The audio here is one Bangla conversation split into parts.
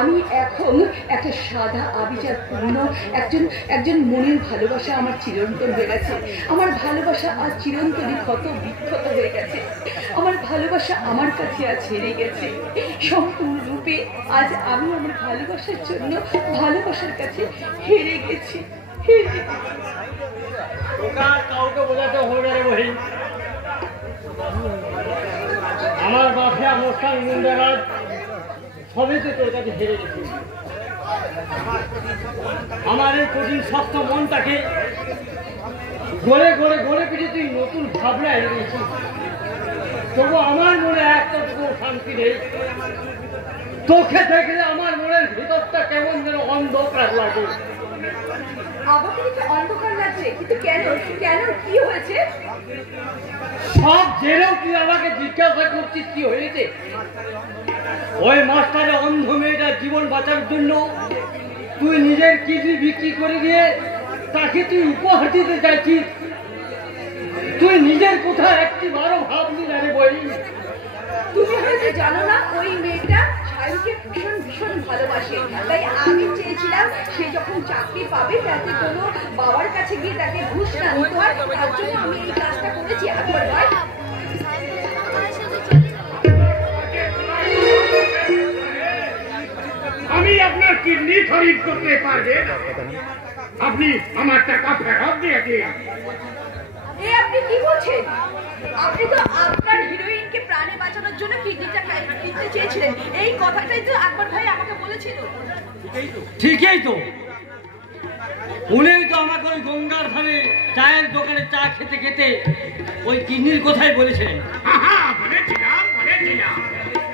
আমি এখন একটা সাদা আবিচার পূর্ণ একজন মনের ভালোবাসা আমার চিরন্তন হয়ে গেছে। আমার ভালোবাসা আজ চিরন্তনই ক্ষত বিক্ষত হয়ে গেছে। আমার ভালোবাসা আমার কাছে আজ হেরে গেছে সম্পূর্ণরূপে। আজ আমি আমার ভালোবাসার জন্য ভালোবাসার কাছে হেরে গেছি। কাউকে বোঝাতে হবে না রে বহিন। আমার বাসা অনুষ্ঠান মুন্ডারাজ সবই তো তোর কাছে হেরে গেছে। আমার এই কঠিন শক্ত মনটাকে গড়ে গড়ে গড়ে পিঠে তুই নতুন ভাবনা এনে দিয়েছিস। তবু আমার মনে একটা শান্তি নেই। তোকে দেখলে আমার মনের ভিতরটা কেমন যেন অন্ধকার লাগে। আমাকে দেখে অন্ধকার লাগছে, কিন্তু কেন কেন কি হয়েছে? সব জেনেও তুই আমাকে জিজ্ঞাসা করছিস কি হয়েছে? ওই মাস্টারের অন্ধ মেয়েটার জীবন বাঁচার জন্য তুই নিজের কিডনি বিক্রি করে দিয়ে তাকে তুই উপহার দিতে চাইছিস। তুই নিজের কোথায় একটি বারো ভাবলি না রে বই। তুমি হয়তো জানো না, ওই মেয়েটা সায়ুকে ভীষণ ভীষণ ভালোবাসে। তাই আমি চেয়েছিলাম সে যখন চাকরি পাবে তাতে কোনো বাবার কাছে গিয়ে তাকে ঘুষ না দিতে হয়। তার জন্য আমি এই কাজটা করেছি। একবার ভাই, আমি আপনার কিডনি খরিদ করতে পারবে না। আপনি আমার টাকা ফেরত দিয়ে দিন। আপনি কি বলছেন? আপনি তো আপনার হিরোইনকে প্রাণে বাঁচানোর জন্য কিডনিটা কিনতে চেয়েছিলেন। এই কথাটাই তো আকবর ভাই আমাকে বলেছিল। ঠিকই তো, উনি তো আমাকে ওই গঙ্গার ধারে চায়ের দোকানে চা খেতে খেতে ওই কিডনির কথাই বলেছিলেন। বলেছিলাম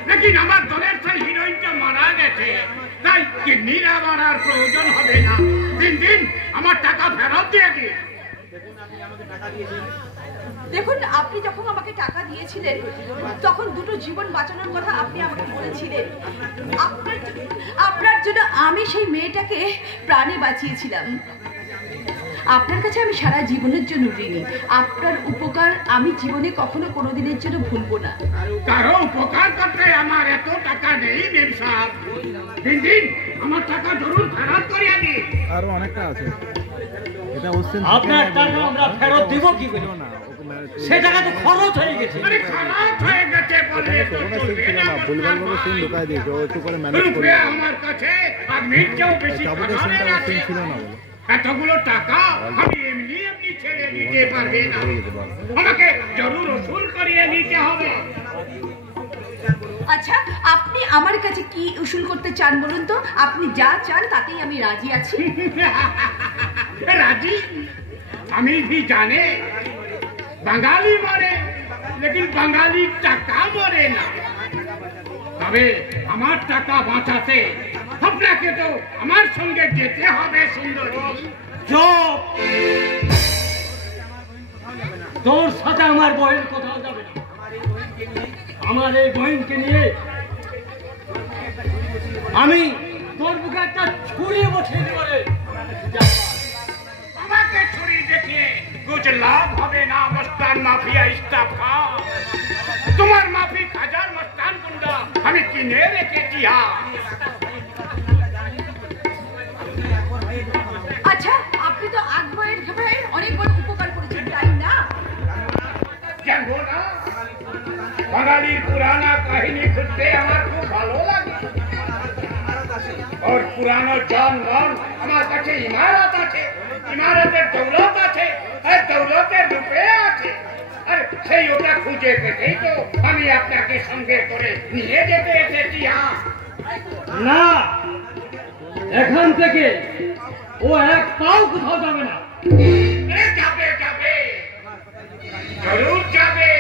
নাকি আমার দলের সেই হিরোইনটা মারা গেছে, তাই কিডনির আমার আর প্রয়োজন হবে না। দিন আমার টাকা ফেরত দিয়ে দিন। দেখুন, আপনি যখন আমাকে টাকা দিয়েছিলেন তখন দুটো জীবন বাঁচানোর কথা আপনি আমাকে বলেছিলেন। আপনার জন্য আমি সেই মেয়েটাকে প্রাণে বাঁচিয়েছিলাম। আপনার কাছে আমি সারা জীবনের জন্য ঋণী। আপনার উপকার আমি জীবনে কখনো কোনোদিনের জন্য ভুলবো না। কারো উপকার করতে আমার এত টাকা নেই মেম সাহেব। দিন আমার টাকা জরুর ফেরত করিয়ে দিন। আরো অনেকটা আছে। এটা আপনার টাকা আমরা ফেরত দিব কি করে? সে টাকা তো খরচ হয়ে গেছে। আরে খরচ হয়ে গেছে বলে তো চলবে না। ভুলভালভাবে সিন ঢুকাই দিয়েছে, ও একটু করে ম্যানেজ করে। আমার কাছে আপনি কেউ বেশি ছিল না বলে এতগুলো টাকা আমি এমনি ছেড়ে দিতে পারবে না। আমাকে জরুর ওসুল করিয়ে নিতে হবে। আচ্ছা, আপনি আমার কাছে কি উসুল করতে চান বলুন তো? আপনি যা চান তাতেই আমি রাজি আছি। রাজি? আমি भी জানে বাঙালি মরে, লেকিন বাঙালি টাকা মরে না। তবে আমার টাকা বাঁচাতে আপনাকে তো আমার সঙ্গে যেতে হবে সুন্দরী। চুপ! তোর সাথে আমার বইয়ের কোথাও যাবে না। আমার এই বইনকে নিয়ে আমি তোর বুকে একটা ছুরি বসিয়ে দেব। আমাকে ছুরি দেখে कुछ लाभ হবে না। মস্তান মাফিয়া ইস্তাফা। তোমার মাফিক হাজার মস্তান গুন্ডা আমি কিনে রেখেছি। আচ্ছা, আপনি তো আকবরের ভাইয়ের অনেক বড় উপকার করেছেন, তাই না? জানো না, বাঙালির পুরানা কাহিনী খুঁজতে আমার খুব ভালো লাগে। और पुरानो जानवान আমার কাছে ইমারত আছে, ইমারতের দৌলত আছে, আর দৌলতের রূপে আছে। আর সেই ওটা খুঁজে পেতেই তো আমি আপনাকে সঙ্গে করে নিয়ে যেতে এসেছি। না, এখান থেকে ও এক পাও কোথাও যাবে না। যাবে যাবে, জরুর যাবে।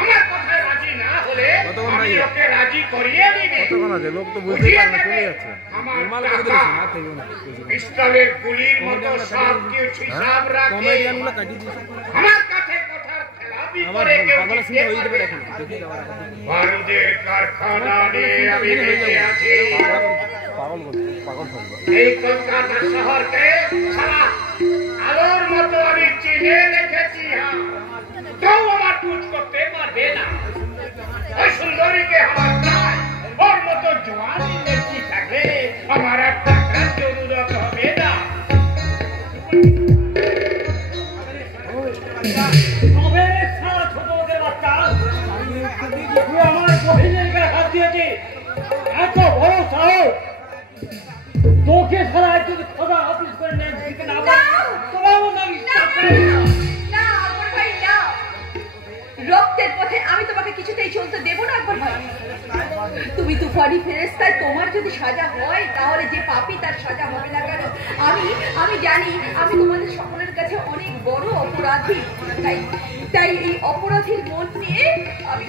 আমার কথায় রাজি না হলে আমি ওকে রাজি করিয়ে দিবে। লোক তো বুঝতে পারে না, চলে যাচ্ছে। পিস্তলের গুলির মতো সব কিছু হিসাব রাখে। আমার কাছে কথার খেলাপি করে কেউ দিতে পারে না। বারুদের কারখানা নিয়ে আমি বেঁচে আছি। এই কলকাতা শহরকে সারা আলোর মতো আমি চিনে রেখেছি। কেউ আমার কুচ করতে পারবে না। ওই সুন্দরীকে আমার চাই, ওর মতো জোয়ানি লেখি আমার আর টাকার জরুরত হবে না। আমার বহিনের গায়ে হাত দিয়েছে, এত বড় সাহস! তোকে ছাড়া যদি খোদা অফিস করে নেন দিতে না পারে, তোমার মতো আমি না আকবর ভাই না, রক্তের পথে আমি তোমাকে কিছুতেই চলতে দেব না আকবর ভাই। তুমি তুফানি ফেরেশতায়, তোমার যদি সাজা হয় তাহলে যে পাপী তার সাজা হবে না কেন? আমি জানি আমি তোমাদের সকলের কাছে অনেক বড় অপরাধী, তাই এই অপরাধীর মন নিয়ে আমি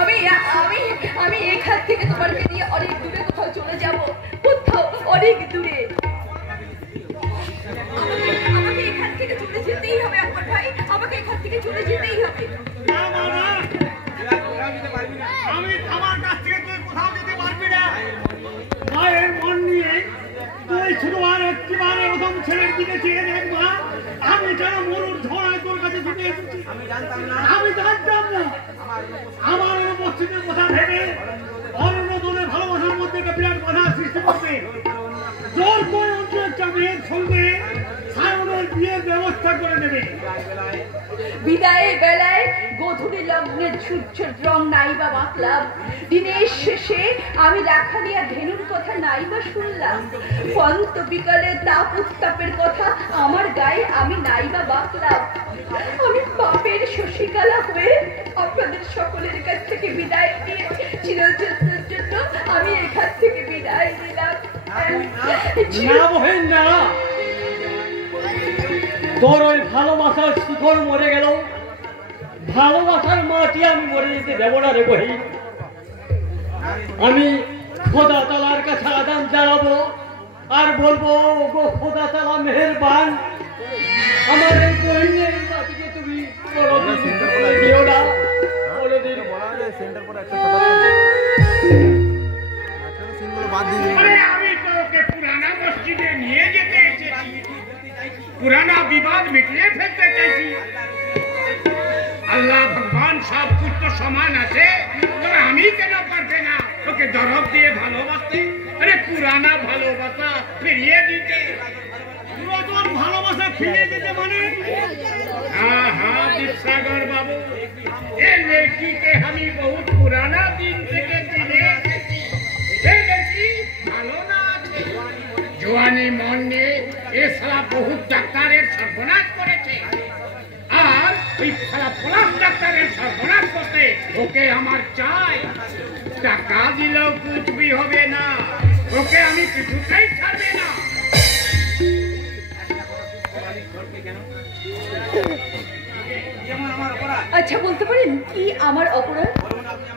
আমি আমি আমি এখান থেকে তোমাকে নিয়ে অনেক দূরে কোথাও চলে যাব, কোথাও অনেক দূরে। আমাকে এখান থেকে চলে যেতেই হবে আকবর ভাই, আমাকে এখান থেকে চলে যেতেই হবে। আমি আমার কাছ থেকে তুই কোথাও যেতে পারবি না। মায়ের মন নিয়ে তুই শুধু আর একটিবার ওরকম ছেলের দিকে চেয়ে দেখ মা, আমি কেন মরুর ধোঁয়ায় তোর কাছে ছুটে এসেছি। আমি জানতাম না আমার অনুপস্থিতির কথা ভেবে অরণ্য তোদের ভালোবাসার মধ্যে একটা বিরাট বাধা সৃষ্টি করবে। জোর করে অন্য একটা মেয়ের সঙ্গে সায়নের বিয়ের ব্যবস্থা করে দেবে। বিদায়ের বেলায় গধূলি লগ্নের সূর্যের রং নাইবা মাখলাম, দিনের শেষে আমি রাখালিয়া ধেনুর কথা নাইবা শুনলাম, ফন্ত বিকালে তাপ উত্তাপের কথা আমার গায়ে আমি নাইবা বাঁকলাম। আমি পাপের শশীকালা হয়ে আপনাদের সকলের কাছ থেকে বিদায় নিয়ে চিরযত্নের জন্য আমি এখান থেকে বিদায় নিলাম। না বহেন না, তোর ওই ভালোবাসার শিকড় মরে গেল, ভালোবাসার মাটি আমি মরে যেতে দেব না রে বহিন। আমি খোদা তালার কাছে আদান জানাবো আর বলবো, গো খোদা তালা মেহেরবান, আমার এই বহিনের মাটিকে তুমি কোনোদিন দিও না, কোনোদিন। আমি তো ওকে পুরানা মসজিদে নিয়ে যেতে এসেছি, পুরানা বিবাদ মিটিয়ে ফেলতে চাইছি। আল্লাহ ভগবান সব কুछ তো সমান আছে, তবে আমি কেন পারবে না ওকে দরদ দিয়ে ভালোবাসতে, আরে পুরানা ভালোবাসা ফিরিয়ে দিতে। পুরাতন ভালোবাসা ফিরিয়ে দিতে মানে? हाँ हाँ दीपसागर बाबू, ये लड़की के हमें बहुत पुराना दिन থেকে চিনে এসেছি। এই লড়কি ভালো না আছে, জওয়ানি মন নিয়ে এ সালা বহুত ডাক্তারের সর্বনাশ করেছে, আর ওই সালা পলাশ ডাক্তারের সর্বনাশ করতে ওকে আমার চাই। টাকা দিলেও কুछ भी হবে না, ওকে আমি কিছুতেই ছাড়বে না। আচ্ছা বলতে পারেন কি আমার অপরাধ?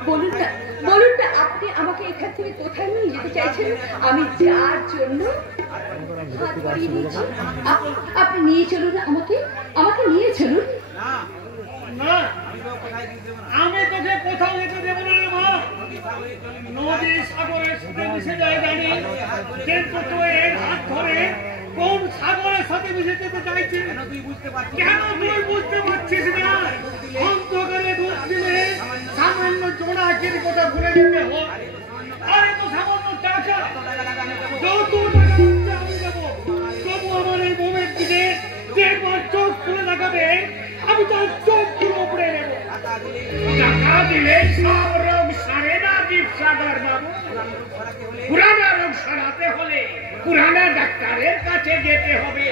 বলুন না আপনি আমাকে এখান থেকে কোথায় নিয়ে যেতে চাইছেন? আমি যার জন্য হাত বাড়িয়ে দিয়েছি, আপনি নিয়ে চলুন, আমাকে নিয়ে চলুন। না, আমি তোকে কোথাও যেতে দেবো না রে মা। নদী সাগরের সাথে মিশে যায় জানি, কিন্তু তুই এর হাত ধরে কোন সাগরের সাথে মিশে যেতে চাইছিস? কেন তুই বুঝতে পারছিস না? অন্ধকারে দুধ দিলে সামান্য জোড়াকির কথা ভুলে যেতে হয়। আরে তো সামান্য টাকা, যত টাকা হচ্ছে আমি দেবো, তবু আমার এই বোনের দিকে যে চোখ খুলে দেখাবে আমি তার চোখ গুলো উপড়ে নেব। টাকা দিলে সব রোগ সারে না দীপসাগর বাবু, পুরানা রোগ সারাতে হলে পুরানা ডাক্তারের কাছে যেতে হবে।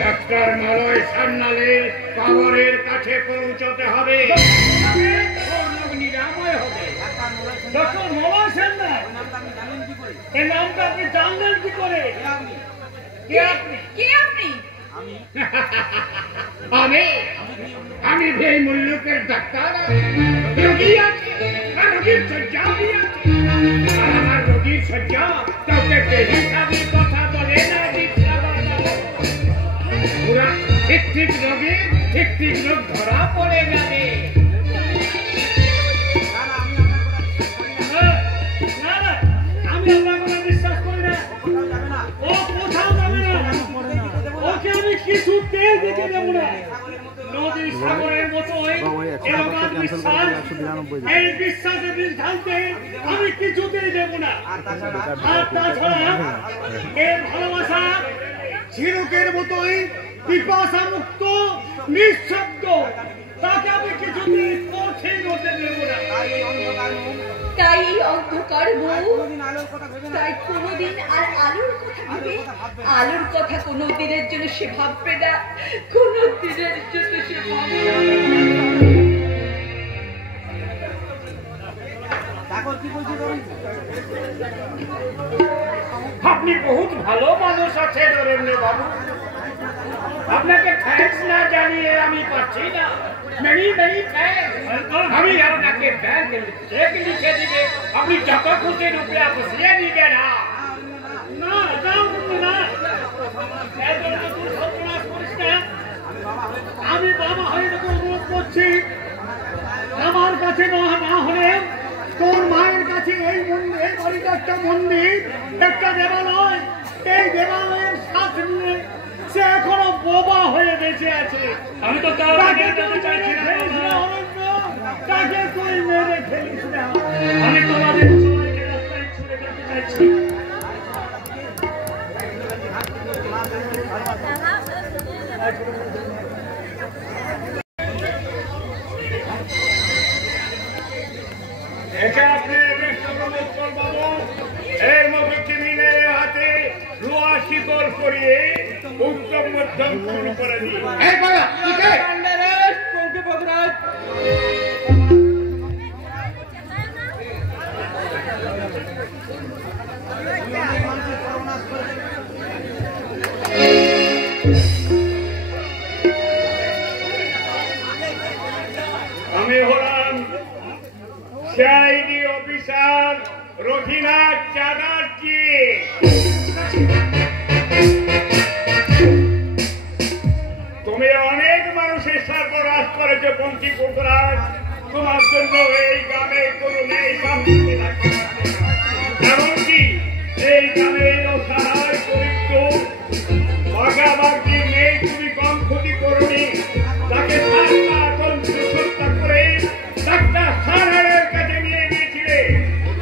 ডাক্তার মলয় সান্নালে পাওয়ারের কাছে পৌঁছতে হবে, রোগ নিরাময় হবে। ডক্টর মলয় সান্যাল, এই নামটা আপনি জানলেন কি করে? কে আপনি? আমি এই মুল্লুকের ডাক্তার, রোগী আছে আর রোগীর শয্যা আছে, আর আমার রোগীর শয্যা কাউকে বেহিসাবি কথা বলে না দীপসাগর বাবু। পুরা ঠিক রোগী ঠিক রোগ ধরা পড়ে যাবে। না, আমি আপনার কথা বিশ্বাস করি না। ও কোথাও যাবে না, ওকে আমি কিছুতেই যেতে দেবো না। নদী সাগরের মতোই এলাকার বিশ্বাস, এই বিশ্বাসে বীজ ঢালতে আমি কিছুতেই দেব না। আর তাছাড়া এর ভালোবাসা ঝিনুকের মতোই পিপাসা মুক্ত, নিঃশব্দ, তাকে আমি কিছুতেই পথেই নড়তে দেব না। তাই এই অন্ধকার বউ, তাই কোনোদিন আর আলোর কথা ভাবে, আলোর কথা কোনো দিনের জন্য সে ভাববে না, কোনো দিনের জন্য সে ভাববে না। আপনি বহুত ভালো মানুষ আছেন অরণ্য বাবু, আপনাকে থ্যাঙ্কস না জানিয়ে আমি পাচ্ছি না। Many many thanks. আমি আপনাকে ব্যাংক চেক লিখে দিবে, আপনি যত খুশি রুপিয়া বসিয়ে দিবেন। না না, আমি বাবা হয়ে তোকে অনুরোধ করছি, আমার কাছে না হলে তোর মায়ের কাছে এই মন্দির, এই বাড়িটা একটা মন্দির, একটা দেবালয়। এই দেবালয়ের শ্বাস নিয়ে সে এখনো বোবা হয়ে বেঁচে আছে। আমি তো তাকে চাইছি না, তাকে তুই মেরে ফেলিস না। আমি তোমাদের সবাইকে রাস্তায় ছুড়ে ফেলতে চাইছি। এর মতো ক্রিমিনের হাতে রুয়া শিকল করিয়ে উত্তম মধ্যম শুরু করে দিই। আমি হলাম সিআইডি অফিসার রঘুনাথ চ্যাটার্জি। তুমি অনেক মানুষের সর্বনাশ করেছো পঞ্চি পোকরাজ, তোমার জন্য এই গ্রামে কোনো নেই এমনকি এই গ্রামের অসহায় দরিদ্র বাঘাবাগি নেই, তুমি কম ক্ষতি করনি। তাকে হত্যা করে ডাক্তার সাহেবের কাছে নিয়ে গিয়েছিলে।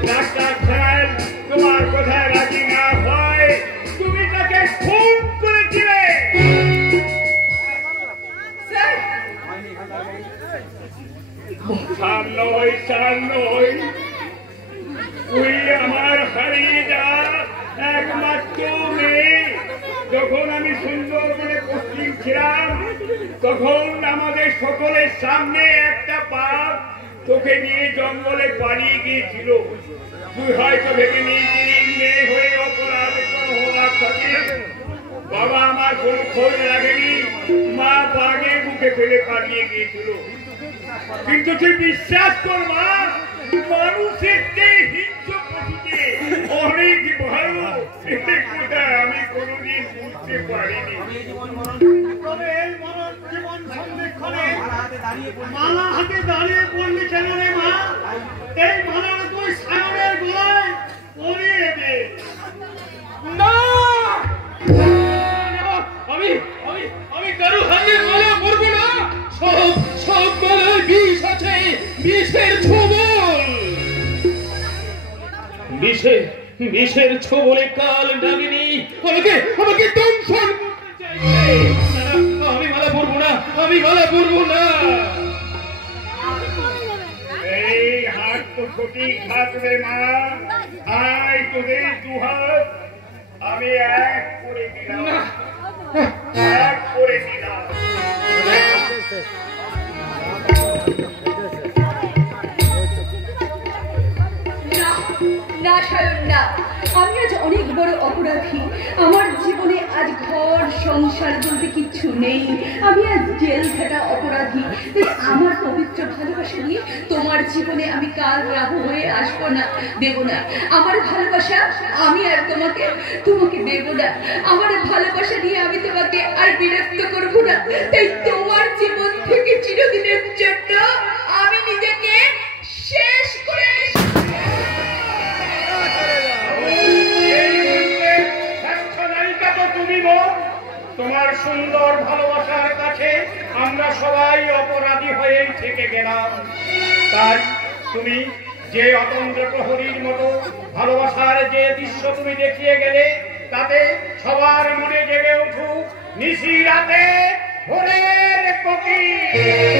ডাক্তার সাহেব তোমার কথায় রাজি না হয় তুমি তাকে খুন করেছিলে। তুই আমার হারিয়ে যা একমাত্র মেয়ে। যখন আমি সুন্দর করে পশ্চিম ছিলাম তখন আমাদের সকলের সামনে একটা পাপ তোকে নিয়ে জঙ্গলে পালিয়ে গিয়েছিল। তুই হয়তো ভেবে নিয়েছিলি মেয়ে হয়ে অপরাধ হওয়ার থাকে। বাবা আমার কোন খোঁজ রাখেনি, মা বাঘের মুখে ফেলে পালিয়ে গিয়েছিল। কিন্তু তুই বিশ্বাস করবা, মানুষের চেয়ে হিংস্র পশুতে অনেক ভালো। আমি কোনদিন বুঝতে পারিনি। তবে এই মরণ জীবন সন্ধিক্ষণে মালা হাতে দাঁড়িয়ে পড়লি কেন রে মা? এই মালাটা তুই সায়নের গলায় পরিয়ে দে। না, আমি কারো হাতে মালা পরবো না। সব মালায় বিষ আছে, বিষের ছোবল। বিষের ছোবলে কাল ডাকিনি আমাকে দংশন করতে চাইছে। আমি মালা পরবো না, আমি মালা পরবো না। এই হাত তো সঠিক হাত রে মা, আয় তোদের দুহাত আমি এক করে দিলাম, এক করে দিলাম। না সায়ন না, আমি আজ অনেক বড় অপরাধী। আমার জীবনে আজ ঘর সংসার বলতে কিচ্ছু নেই। আমি আজ জেল খাটা অপরাধী। তাই আমার পবিত্র ভালোবাসা নিয়ে তোমার জীবনে আমি কাল রাহু হয়ে আসবো না, দেব না। আমার ভালোবাসা আমি আর তোমাকে দেব না। আমার ভালোবাসা নিয়ে আমি তোমাকে আর বিরক্ত করবো না। তাই তোমার জীবন থেকে চিরদিনের জন্য আমি নিজেকে শেষ করে তোমার সুন্দর ভালোবাসার কাছে আমরা সবাই অপরাধী হয়েই থেকে গেলাম। তাই তুমি যে অতন্দ্র প্রহরীর মতো ভালোবাসার যে দৃশ্য তুমি দেখিয়ে গেলে, তাতে সবার মনে জেগে উঠুক নিশি রাতে ভোরের কোকিল।